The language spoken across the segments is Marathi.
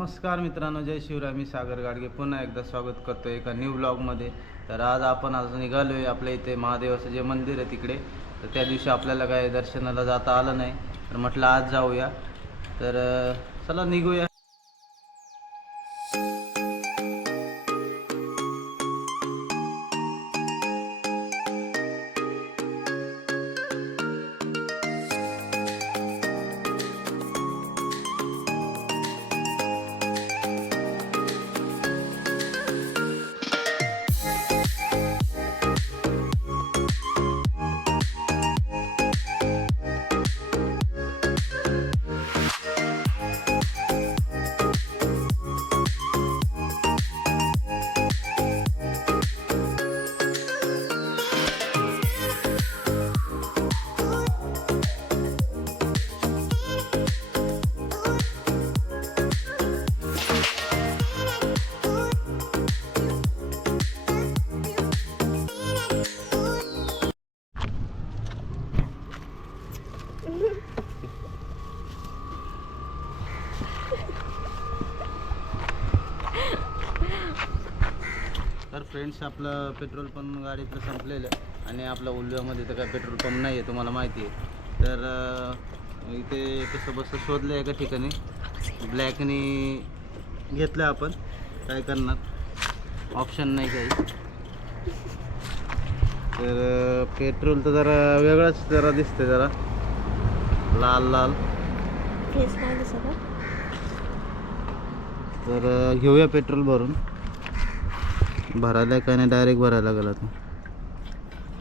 नमस्कार मित्रांनो, जय शिवराय. मी सागर गाडगे पुन्हा एकदा स्वागत करतो एका न्यू ब्लॉगमध्ये. तर आज निघालो आहे आपल्या इथे महादेवाचं जे मंदिर आहे तिकडे. तर त्या दिवशी आपल्याला काय दर्शनाला जाता आलं नाही, तर म्हटलं आज जाऊया. तर चला निघूया. तर फ्रेंड्स, आपलं पेट्रोल पण गाडीतलं संपलेलं आहे आणि आपल्या उल्व्यामध्ये तर काय पेट्रोल पंप नाही आहे, तुम्हाला माहिती आहे. तर इथे कसं बसं शोधलं एका ठिकाणी, ब्लॅकनी घेतलं. आपण काय करणार, ऑप्शन नाही काही. तर पेट्रोल तर जरा वेगळंच जरा दिसतंय, जरा लाल लाल. तर घेऊया पेट्रोल भरून. भरायला काय नाही, डायरेक्ट भरायला गेला तो.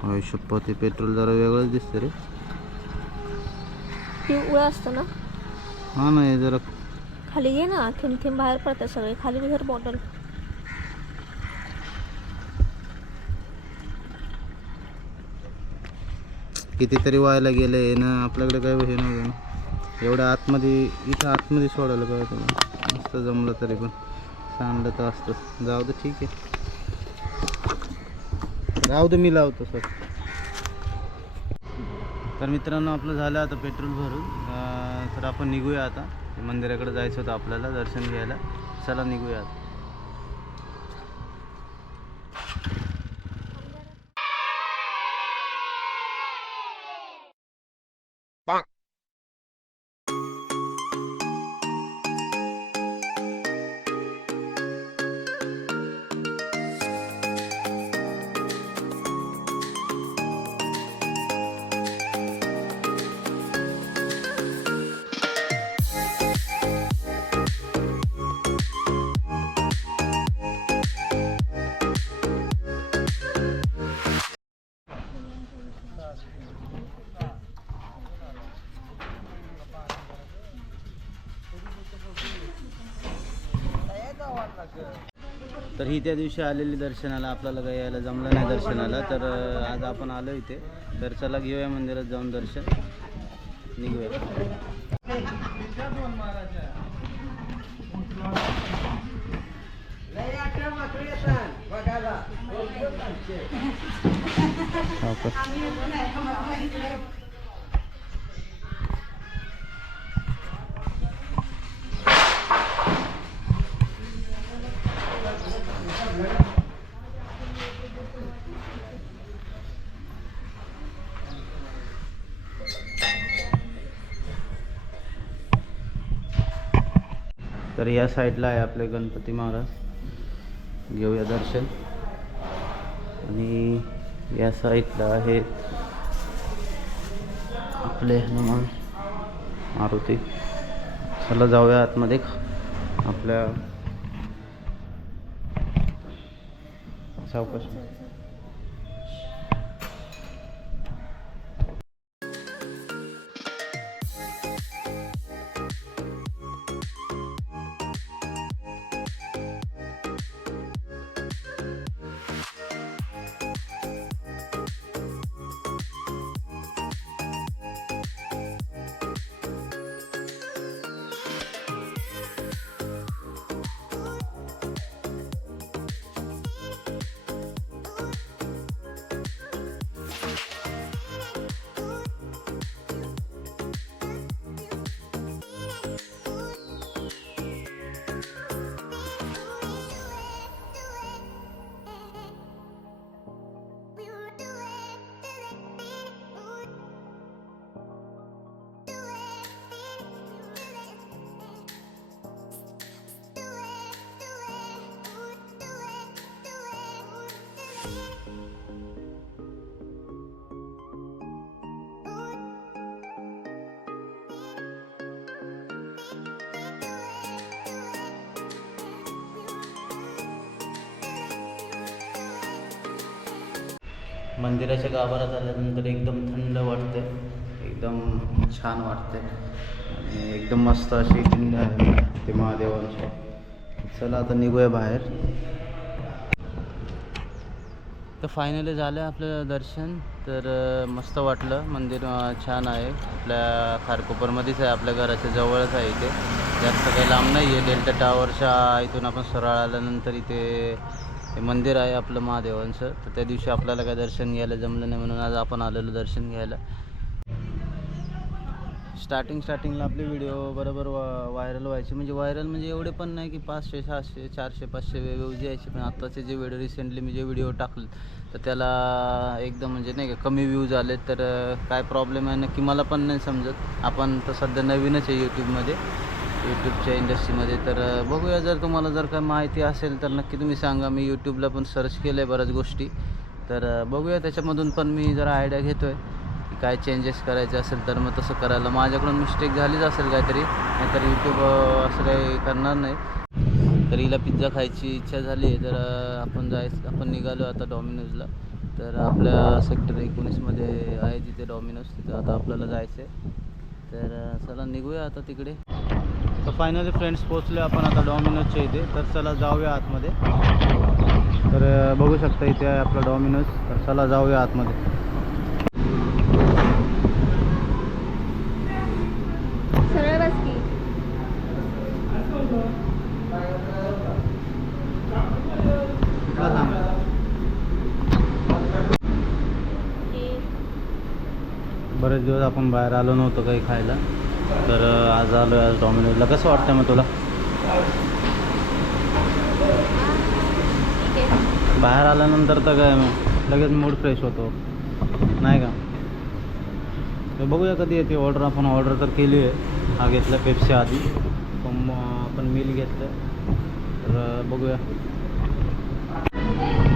आयुष्यपत ते पेट्रोल जरा वेगळंच दिसतं रे. पिवळं असतं ना. हा नाही, जरा खाली घे ना, थेंब थेंब बाहेर पडतात सगळे. खाली घे बॉटल. कितीतरी व्हायला गेले ना, आपल्याकडे काय हे नव्हतं ना. एवढ्या आतमध्ये, इथं आतमध्ये सोडायला पाहिजे तुला. मस्त जमलं तरी पण सांडलं तर असतं. जाऊ दे, ठीक आहे, जाऊ दे, मी लावतो सर. तर मित्रांनो, आपलं झालं आता पेट्रोल भरून. तर आपण निघूया आता. मंदिराकडे जायचं होतं आपल्याला दर्शन घ्यायला. चला निघूया आता. तर ही त्या दिवशी आलेली दर्शनाला, आपल्याला काही यायला जमलं नाही दर्शनाला. तर आज आपण आलो इथे. तर चला घेऊया मंदिरात जाऊन दर्शन, निघूया. तर या साईडला आहे आपले गणपती महाराज, घेऊया दर्शन. आणि या साईडला आहेत आपले हनुमान, मारुती. चला जाऊया आतमध्ये आपल्या सावकाश. मंदिराच्या गाभाऱ्यात आल्यानंतर एकदम थंड वाटते, एकदम छान वाटते आणि एकदम मस्त अशी पिंड आहे ते महादेवांची. चला आता निघूया बाहेर. तर फायनली झालं आपलं दर्शन. तर मस्त वाटलं. मंदिर छान आहे, आपल्या खारकोपरमध्येच आहे, आपल्या घराच्या जवळच आहे. इथे जास्त काही लांब नाही आहे. डेल्टा टावरच्या इथून आपण सरळ आल्यानंतर इथे हे मंदिर आहे आपलं महादेवांचं. तर त्या दिवशी आपल्याला काय दर्शन घ्यायला जमलं नाही, म्हणून आज आपण आलेलो दर्शन घ्यायला. स्टार्टिंगला आपले व्हिडिओ बरोबर व्हायरल व्हायचे, म्हणजे व्हायरल म्हणजे एवढे पण नाही की 500 600 400 500 व्ह्यूज यायचे. पण आत्ताचे जे व्हिडिओ रिसेंटली मी जे व्हिडिओ टाकले तर त्याला एकदम म्हणजे नाही का कमी व्ह्यूज आले. तर काय प्रॉब्लेम आहे नक्की मला पण नाही समजत. आपण तर सध्या नवीनच आहे यूट्यूबच्या इंडस्ट्रीमध्ये. तर बघूया, जर तुम्हाला जर काय माहिती असेल तर नक्की तुम्ही सांगा. मी यूट्यूबला पण सर्च केलं आहे बऱ्याच गोष्टी, तर बघूया त्याच्यामधून पण मी जरा आयडिया घेतो आहे की काय चेंजेस करायचे असेल तर मग तसं करायला. माझ्याकडून मिस्टेक झालीच असेल काहीतरी, नाहीतर यूट्यूब असं काही करणार नाही. तर हिला पिझ्झा खायची इच्छा झाली आहे, तर आपण निघालो आता डॉमिनोजला. तर आपल्या सेक्टर 19मध्ये आहे तिथे डॉमिनोज, तिथं आता आपल्याला जायचं आहे. तर चला निघूया आता तिकडे. तर फायनली फ्रेंड्स पोचले आपण आता डॉमिनोजच्या इथे. तर चला जाऊया आतमध्ये. तर बघू शकता इथे आहे आपलं डॉमिनोज. तर चला जाऊया आतमध्ये. सरळ बस की. कुठला थांबायला? बरेच दिवस आपण बाहेर आलो नव्हतो काही खायला, तर आज आलो आहे आज डॉमिनोजला. कसं वाटतं मग तुला? बाहेर आल्यानंतर तर काय मग लगेच मूड फ्रेश होतो नाही का? तर बघूया कधी येते ऑर्डर. आपण ऑर्डर तर केली आहे. हा घेतला पेप्सी आधी, पण आपण मिल घेतलं. तर बघूया.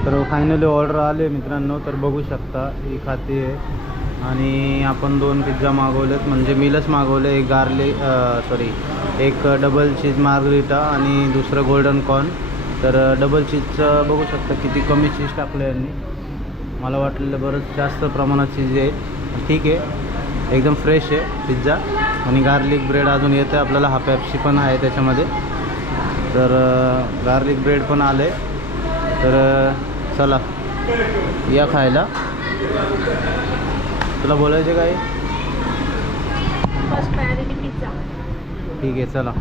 तर फायनली ऑर्डर आले मित्रांनो. तर बघू शकता ही खाती आहे आणि आपण 2 पिझ्झा मागवलेत, म्हणजे मिलच मागवले. एक डबल चीज मार्गरिटा आणि दुसरं गोल्डन कॉर्न. तर डबल चीजचं बघू शकता किती कमी चीज टाकलं यांनी. मला वाटलेलं बरंच जास्त प्रमाणात चीज आहे. ठीक आहे, एकदम फ्रेश आहे पिझ्झा. आणि गार्लिक ब्रेड अजून येतं आहे आपल्याला. हा पेप्सी पण आहे त्याच्यामध्ये. तर गार्लिक ब्रेड पण आले. तर चला या खायला. तुला बोलायचं काय? First priority pizza. ठीक आहे चला.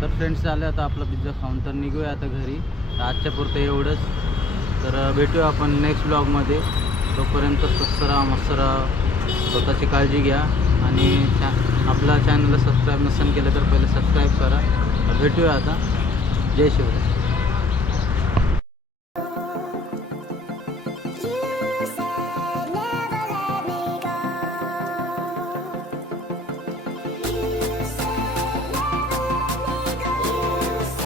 तर फ्रेंड्स झालं आता आपला पिझ्झा खाऊन. तर निघूया आता घरी. तर आजच्या पुरतं एवढंच. तर भेटूया आपण नेक्स्ट ब्लॉगमध्ये. तोपर्यंत स्वस्त राहा, मस्त राहा, स्वतःची काळजी घ्या आणि आपल्या चॅनलला सबस्क्राईब नसेल केलं तर पहिले सबस्क्राईब करा. तर भेटूया आता. जय शिवराय.